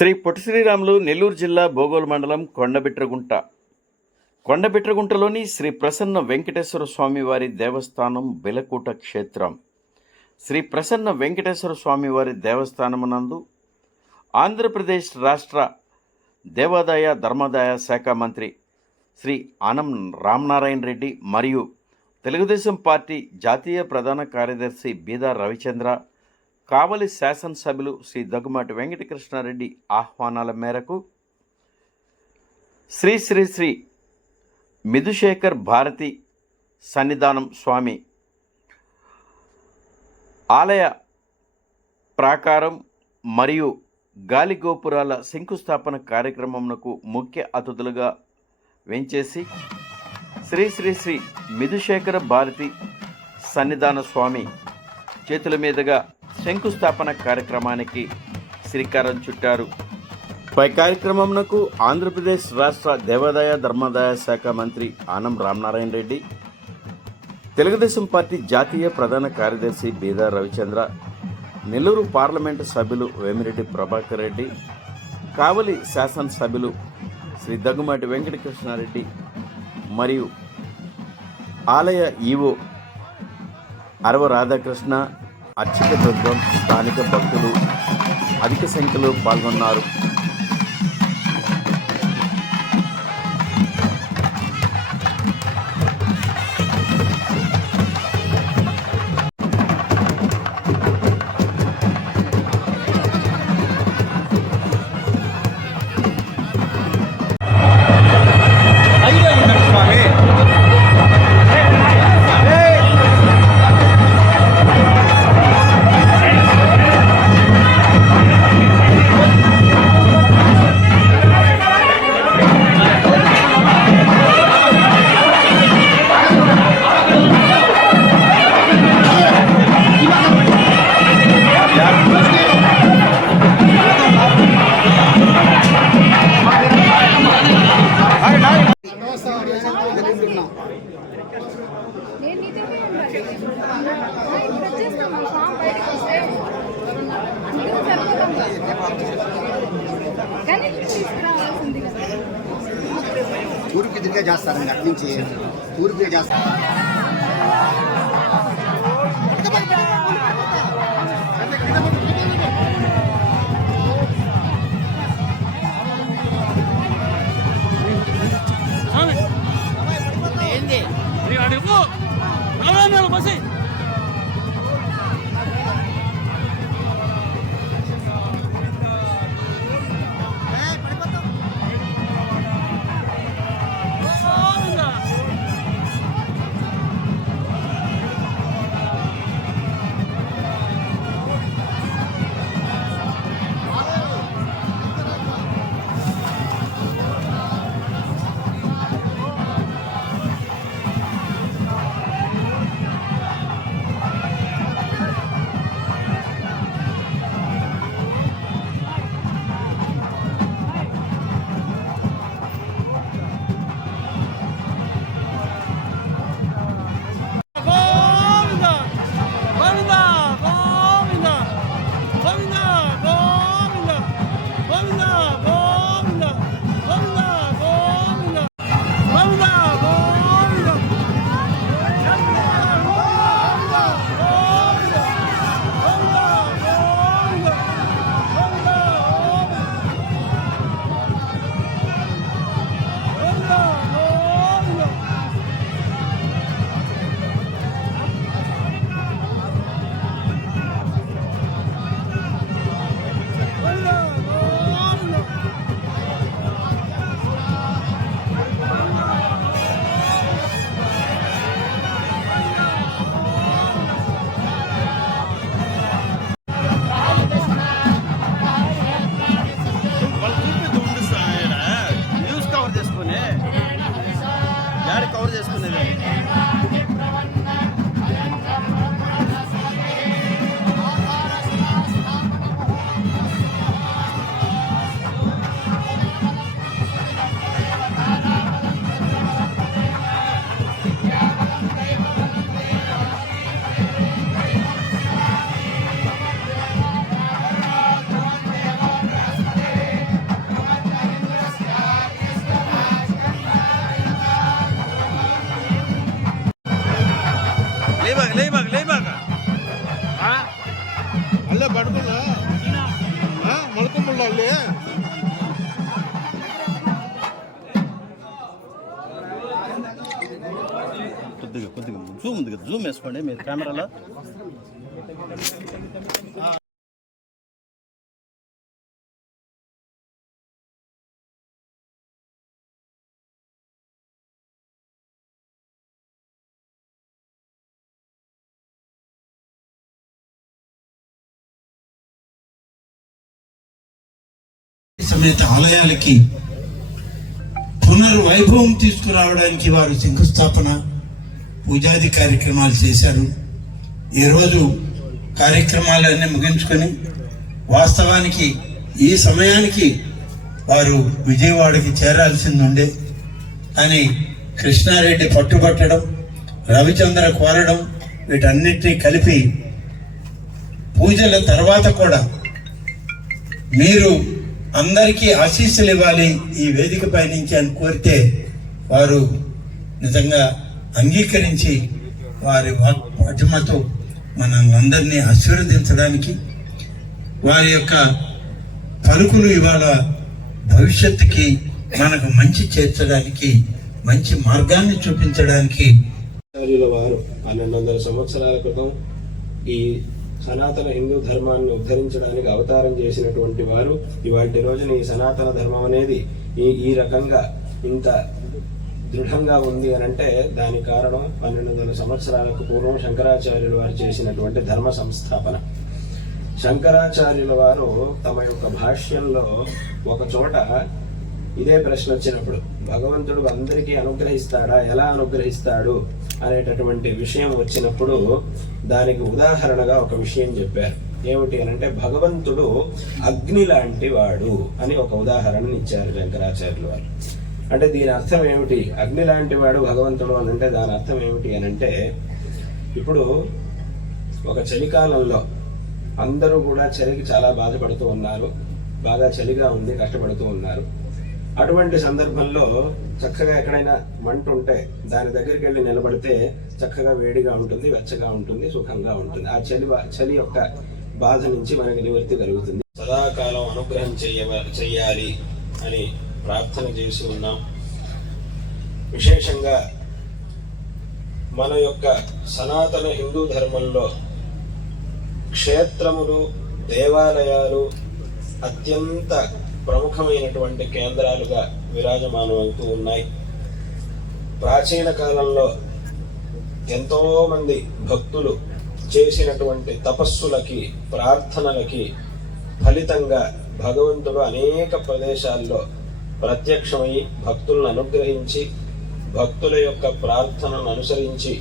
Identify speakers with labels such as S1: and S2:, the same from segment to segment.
S1: శ్రీ పొట్టి శ్రీరాములు నెల్లూరు జిల్లా బోగోలు మండలం కొండబిట్రగుంట. కొండబిట్రగుంటలోని శ్రీ ప్రసన్న వెంకటేశ్వర స్వామివారి దేవస్థానం బెలకూట క్షేత్రం. శ్రీ ప్రసన్న వెంకటేశ్వర స్వామివారి దేవస్థానమునందు ఆంధ్రప్రదేశ్ రాష్ట్ర దేవాదాయ ధర్మాదాయ శాఖ మంత్రి శ్రీ ఆనం రామనారాయణ రెడ్డి మరియు తెలుగుదేశం పార్టీ జాతీయ ప్రధాన కార్యదర్శి బీదా రవిచంద్ర కావలి శాసనసభ్యులు శ్రీ దగ్గుమాటి వెంకటకృష్ణారెడ్డి ఆహ్వానాల మేరకు శ్రీ శ్రీ శ్రీ మిధుశేఖర్ భారతి సన్నిధానం స్వామి ఆలయ ప్రాకారం మరియు గాలి గోపురాల శంకుస్థాపన కార్యక్రమంకు ముఖ్య అతిథులుగా వెంచేసి శ్రీ శ్రీ శ్రీ మిధుశేఖర భారతి సన్నిధాన స్వామి చేతుల మీదుగా శంకుస్థాపన కార్యక్రమానికి శ్రీకారం చుట్టారు. పై కార్యక్రమంకు ఆంధ్రప్రదేశ్ రాష్ట్ర దేవాదాయ ధర్మాదాయ శాఖ మంత్రి ఆనం రామనారాయణ రెడ్డి తెలుగుదేశం పార్టీ జాతీయ ప్రధాన కార్యదర్శి బీదా రవిచంద్ర నెల్లూరు పార్లమెంటు సభ్యులు వేమిరెడ్డి ప్రభాకర్ రెడ్డి కావలి శాసనసభ్యులు శ్రీ దగ్గుమాటి వెంకటకృష్ణారెడ్డి మరియు ఆలయ ఈవో అరవ రాధాకృష్ణ అర్చక బృందం స్థానిక భక్తులు అధిక సంఖ్యలో పాల్గొన్నారు.
S2: తూర్పు ఎదురుగా చేస్తారండి అటు నుంచి తూర్పుగా చేస్తారు.
S3: అడుగు నవరాన్నాడు బస్సు?
S4: జూమ్ వేసుకోండి మీరు కెమెరాలో.
S5: సమేత ఆలయాలకి పునర్వైభవం తీసుకురావడానికి వారు శంకుస్థాపన పూజాది కార్యక్రమాలు చేశారు. ఈరోజు కార్యక్రమాలన్నీ ముగించుకొని వాస్తవానికి ఈ సమయానికి వారు విజయవాడకి చేరాల్సింది ఉండే అని కృష్ణారెడ్డి పట్టుబట్టడం రవిచంద్ర కోరడం వీటన్నిటినీ కలిపి పూజల తర్వాత కూడా మీరు అందరికీ ఆశీస్సులు ఇవ్వాలి ఈ వేదిక పై నుంచి అని కోరితే వారు నిజంగా అంగీకరించి వారి వాక్ పటిమతో మనందరినీ ఆశీర్వదించడానికి వారి యొక్క పలుకులు ఇవాళ భవిష్యత్తుకి మనకు మంచి చేర్చడానికి మంచి మార్గాన్ని చూపించడానికి.
S6: ఆచార్యుల వారు పన్నెండు వందల సంవత్సరాల క్రితం ఈ సనాతన హిందూ ధర్మాన్ని ఉద్ధరించడానికి అవతారం చేసినటువంటి వారు ఇవాటి రోజున ఈ సనాతన ధర్మం అనేది ఈ ఈ రకంగా ఇంత దృఢంగా ఉంది అని అంటే దాని కారణం పన్నెండు వందల సంవత్సరాలకు పూర్వం శంకరాచార్యుల వారు చేసినటువంటి ధర్మ సంస్థాపన. శంకరాచార్యుల వారు తమ యొక్క భాష్యంలో ఒక చోట ఇదే ప్రశ్న వచ్చినప్పుడు భగవంతుడు అందరికీ అనుగ్రహిస్తాడా? ఎలా అనుగ్రహిస్తాడు? అనేటటువంటి విషయం వచ్చినప్పుడు దానికి ఉదాహరణగా ఒక విషయం చెప్పారు. ఏమిటి అని అంటే భగవంతుడు అగ్ని లాంటి వాడు అని ఒక ఉదాహరణ ఇచ్చారు శంకరాచార్యుల వారు. అంటే దీని అర్థం ఏమిటి? అగ్ని లాంటి వాడు భగవంతుడు అని అంటే దాని అర్థం ఏమిటి అని అంటే ఇప్పుడు ఒక చలికాలంలో అందరూ కూడా చలికి చాలా బాధపడుతూ ఉన్నారు. బాగా చలిగా ఉంది కష్టపడుతూ ఉన్నారు. అటువంటి సందర్భంలో చక్కగా ఎక్కడైనా మంట ఉంటే దాని దగ్గరికి వెళ్ళి నిలబడితే చక్కగా వేడిగా ఉంటుంది వెచ్చగా ఉంటుంది సుఖంగా ఉంటుంది. ఆ చలి చలి యొక్క బాధ నుంచి మనకి నివృత్తి కలుగుతుంది. సదాకాలం అనుగ్రహం చెయ్య చెయ్యాలి అని ప్రార్థన చేసి ఉన్నాం. విశేషంగా మన యొక్క సనాతన హిందూ ధర్మంలో క్షేత్రములు దేవాలయాలు అత్యంత ప్రముఖమైనటువంటి కేంద్రాలుగా విరాజమానమవుతూ ఉన్నాయి. ప్రాచీన కాలంలో ఎంతోమంది భక్తులు చేసినటువంటి తపస్సులకి ప్రార్థనలకి ఫలితంగా భగవంతుడు అనేక ప్రదేశాల్లో ప్రత్యక్షమై భక్తులను అనుగ్రహించి భక్తుల యొక్క ప్రార్థనను అనుసరించి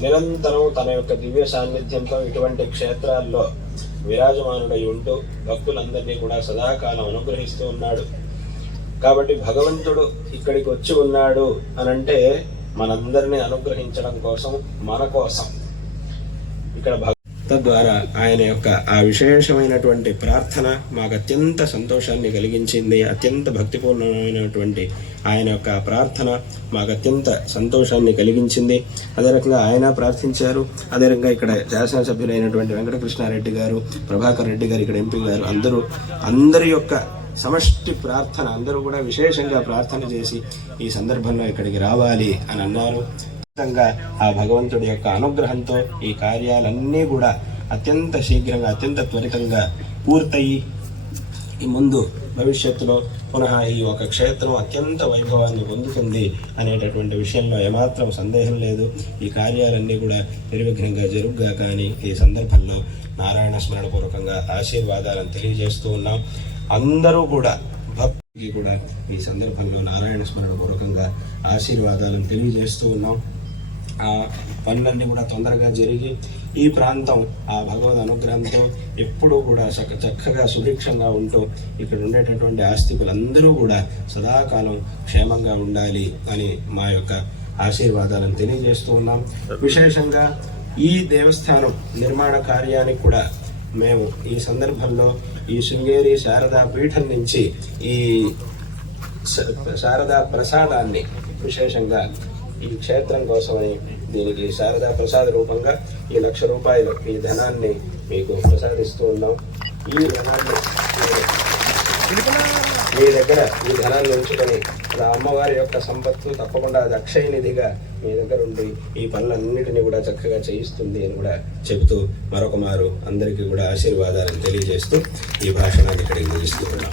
S6: నిరంతరం తన యొక్క దివ్య సాన్నిధ్యంతో ఇటువంటి క్షేత్రాల్లో విరాజమానుడై ఉంటూ భక్తులందరినీ కూడా సదాకాలం అనుగ్రహిస్తూ ఉన్నాడు. కాబట్టి భగవంతుడు ఇక్కడికి వచ్చి ఉన్నాడు అనంటే మనందరినీ అనుగ్రహించడం కోసం మన కోసం. ఇక్కడ భగ తద్వారా ఆయన యొక్క ఆ విశేషమైనటువంటి ప్రార్థన మాకు అత్యంత సంతోషాన్ని కలిగించింది అత్యంత భక్తిపూర్ణమైనటువంటి ఆయన యొక్క ప్రార్థన మాకు అత్యంత సంతోషాన్ని కలిగించింది. అదే రకంగా ఆయన ప్రార్థించారు. అదే రకంగా ఇక్కడ శాసనసభ్యులైనటువంటి వెంకటకృష్ణారెడ్డి గారు ప్రభాకర్ రెడ్డి గారు ఇక్కడ ఎంపీ గారు అందరూ అందరి యొక్క సమష్టి ప్రార్థన అందరూ కూడా విశేషంగా ప్రార్థన చేసి ఈ సందర్భంలో ఇక్కడికి రావాలి అని అన్నారు. ఖచ్చితంగా ఆ భగవంతుడి యొక్క అనుగ్రహంతో ఈ కార్యాలన్నీ కూడా అత్యంత శీఘ్రంగా అత్యంత త్వరితంగా పూర్తయి. ఈ ముందు భవిష్యత్తులో పునః ఈ ఒక క్షేత్రం అత్యంత వైభవాన్ని పొందుతుంది అనేటటువంటి విషయంలో ఏమాత్రం సందేహం లేదు. ఈ కార్యాలన్నీ కూడా నిర్విఘ్నంగా జరుగుగా కానీ ఈ సందర్భంలో నారాయణ స్మరణ పూర్వకంగా ఆశీర్వాదాలను తెలియజేస్తూ ఉన్నాం. అందరూ కూడా భక్తికి కూడా ఈ సందర్భంలో నారాయణ స్మరణ పూర్వకంగా ఆశీర్వాదాలను తెలియజేస్తూ ఉన్నాం. ఆ పనులన్నీ కూడా తొందరగా జరిగి ఈ ప్రాంతం ఆ భగవద్ అనుగ్రహంతో ఎప్పుడూ కూడా చక్క చక్కగా సుభిక్షంగా ఉంటూ ఇక్కడ ఉండేటటువంటి ఆస్తికులందరూ కూడా సదాకాలం క్షేమంగా ఉండాలి అని మా యొక్క ఆశీర్వాదాలను తెలియజేస్తూ ఉన్నాం. విశేషంగా ఈ దేవస్థానం నిర్మాణ కార్యానికి కూడా మేము ఈ సందర్భంలో ఈ శృంగేరి శారదా పీఠం నుంచి ఈ శారదా ప్రసాదాన్ని విశేషంగా ఈ క్షేత్రం కోసమని దీనికి శారదా ప్రసాద రూపంగా ఈ లక్ష రూపాయలు ఈ ధనాన్ని మీకు ప్రసాదిస్తూ ఉన్నాం. ఈ ధనాన్ని మీ దగ్గర ఈ ధనాన్ని ఉంచుకొని అది అమ్మవారి యొక్క సంపత్తు తప్పకుండా అది అక్షయ నిధిగా మీ దగ్గర ఉండి ఈ పనులన్నిటినీ కూడా చక్కగా చేయిస్తుంది అని కూడా చెబుతూ మరొక మారు అందరికీ కూడా ఆశీర్వాదాలను తెలియజేస్తూ ఈ భాషణాన్ని ఇక్కడికి ముగిస్తున్నాం